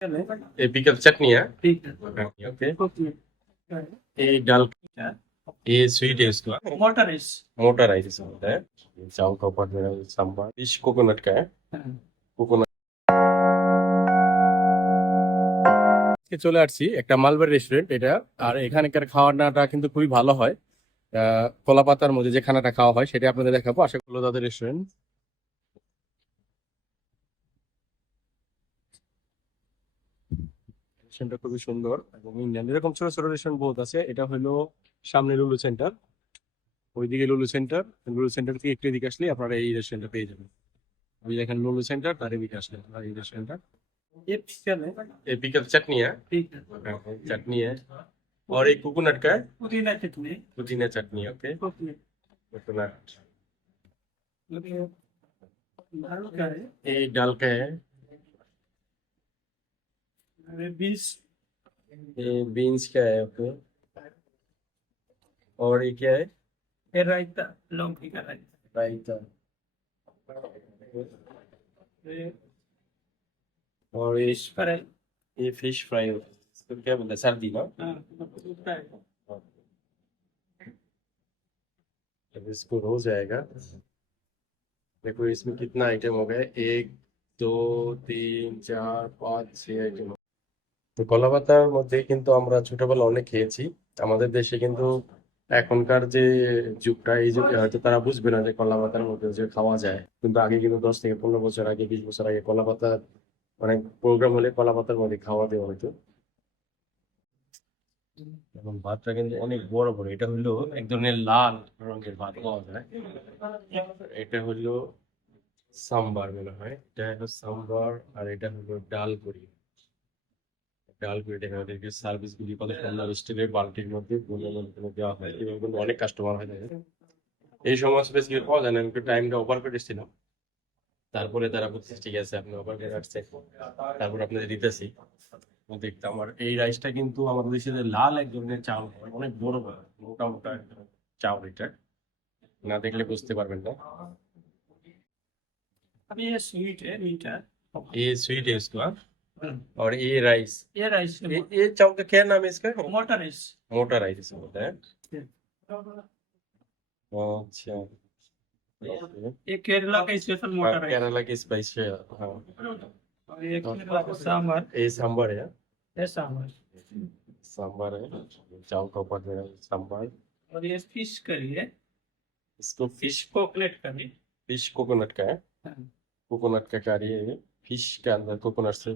ये पिकल चटनी है ओके ये दाल ये स्वीट है उसका मोटर इज मोटा राइस इसमें होता है चावल का ऊपर मेरा सांबर फिश कोकोनट का है কোকোনাট চলে আসছি একটা মালবাড়ি রেস্টুরেন্ট এটা আর এখানকার খাওয়াটা কিন্তু খুবই ভালো হয় আহ, কলা পাতার মধ্যে যে খানাটা খাওয়া হয় সেটা আপনাদের দেখাবো আশা করলো তাদের রেস্টুরেন্ট রেস্টুরেন্টটা খুবই সুন্দর এবং ইন্ডিয়ান এরকম ছোট ছোট রেস্টুরেন্ট বহুত আছে এটা হলো সামনে লুলু সেন্টার ওইদিকে লুলু সেন্টার লুলু সেন্টার থেকে একটু এদিকে আসলে আপনারা এই রেস্টুরেন্টটা পেয়ে যাবেন ওই দেখেন লুলু সেন্টার তার এদিকে আসলে আপনারা এই রেস্টুরেন্টটা ये पिकल है ये पिकल चटनी है ठीक है चटनी है और एक कोकोनट का है पुदीना चटनी पुदीना चटनी ओके पुदीना कोकोनट दाल का है ये दाल का है ये बीस। ये बीन्स क्या है ओके और ये क्या है? ये रायता लौकी का रायता। रायता। और ये फ्राई। ये फ़िश फ्राई इसको क्या बोलते हैं? सर्दी ना? हाँ, मतलब अब इसको हो जाएगा। देखो इसमें कितना आइटम हो गए एक दो तीन चार पाँच छः आइटम তো কলাপাতার মধ্যে কিন্তু আমরা ছোটবেলা অনেক খেয়েছি। আমাদের দেশে কিন্তু এখনকার যে যুগটা, এই যুগে হয়তো তারা বুঝবে না যে কলা পাতার মধ্যে যে খাওয়া যায়। কিন্তু আগে কিন্তু দশ থেকে পনেরো বছর আগে, বিশ বছর আগে কলাপাতা অনেক প্রোগ্রাম হলে কলা পাতার মধ্যে খাওয়া দেওয়া হতো। এবং ভাতটা কিন্তু অনেক বড় বড়। এটা হলো এক ধরনের লাল রঙের ভাত পাওয়া যায়। এটা হলো সাম্বার মনে হয়। এটা হলো সাম্বার আর এটা হলো ডাল করি। ডাল করি দেখা যায় সার্ভিস গুলি কত সুন্দর স্টিলের বালতির মধ্যে গুলো মধ্যে দেওয়া হয় এবং কিন্তু অনেক কাস্টমার হয় থাকে এই সময় স্পেস কি পাওয়া যায় না আমি একটু টাইমটা ওভার করে এসেছিলাম তারপরে তারা বলছে ঠিক আছে আপনি ওভার করে আসছে তারপর আপনাদের দিতেছি দেখতাম আর এই রাইসটা কিন্তু আমাদের দেশে যে লাল এক ধরনের চাউল হয় অনেক বড় বড় মোটা মোটা একদম চাউল এটা না দেখলে বুঝতে পারবেন না अब ये स्वीट है मीठा ये स्वीट है इसका हम्म, और ये राइस ये राइस ये ये चावल का क्या नाम है इसका? मोटर राइस मोटा राइस इसे बोलते हैं अच्छा। ये केरला का स्पेशल मोटर है केरला की स्पाइस हाँ। और ये केरला का सांबर ये सांबर है? ये सांबर सांबर है। चावल का ऊपर में सांबर और ये फ़िश करी है इसको फ़िश कोकलेट करी फ़िश कोकोनट का है। हाँ, कोकोनट का करी है फ़िश के अंदर कोकोनट से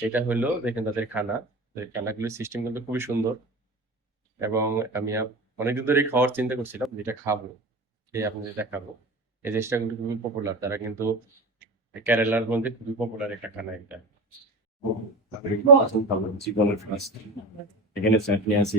এটা হলো দেখেন তাদের খানা। সিস্টেম কিন্তু খুবই সুন্দর। এবং আমি অনেকদিন ধরে খাওয়ার চিন্তা করছিলাম যেটা খাব এই আপনি যেটা খাব। এই জিনিসটা কিন্তু খুবই পপুলার তারা কিন্তু কেরালার মধ্যে খুবই পপুলার একটা খানা এটা। এখানে চাটনি আছে।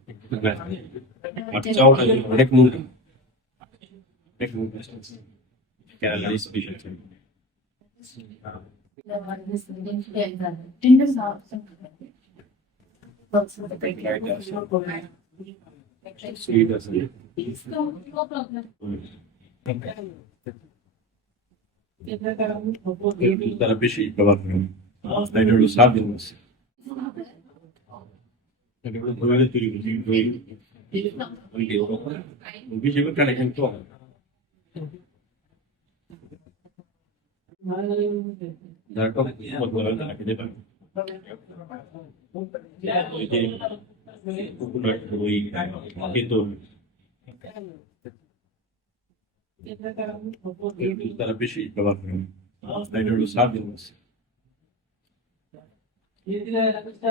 neck movement. Neck the great তারা বেশি ব্যবহার করেন এটা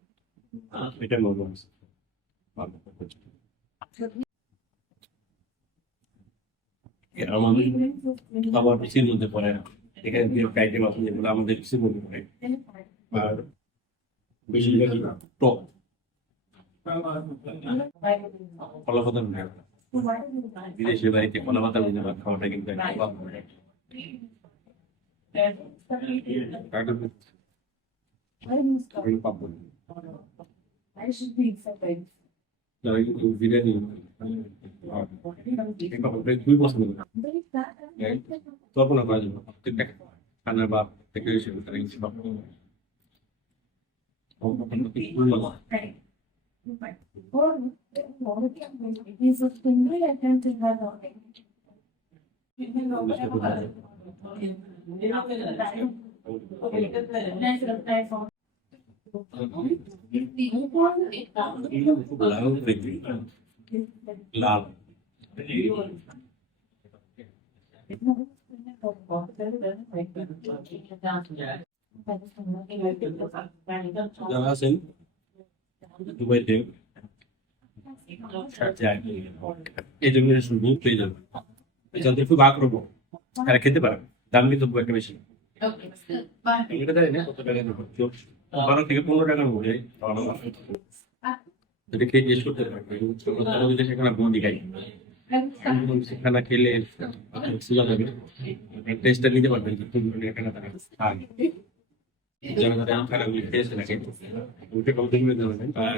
এটা আবার পিসির মধ্যে পড়ে না এখানে আইটেম আছে যেগুলো আমাদের পিসির মধ্যে পড়ে আর বেশিরভাগ টক কলা পাতা মিলে বিদেশের বাড়িতে কলা পাতা মিলে ভাত খাওয়াটা কিন্তু Cabelo pra bunda. Não, eu, eu vi ali. Vem pra bunda. Fui mostrando. Só pra navar, gente. Carnaval. Tem que eu chegar. Tem que se que Thank you. খানার বা প্রত্যেকটা হিসেবে তারা কিছু পাবো Right. Right. Or, or it is a single attempt to have on it. Let's apply for. লাল দেখবি লাল যারা আছেন দুবাইতে যায় এই জন্য শুধু পেয়ে যাবে এখান থেকে খুব আগ্রহ তারা খেতে পারে দাম কিন্তু খুব একটা বেশি এটা জানি না কত টাকা দেবো বারো থেকে পনেরো টাকার মধ্যে যদি খেয়ে টেস্ট করতে পারবে যদি সেখানে বন্দি খাই সেখানে খেলে সোজা যাবে টেস্টটা নিতে পারবেন টাকা টাকা আর যারা যারা খারাপ ওটা কম দিন দেবেন আর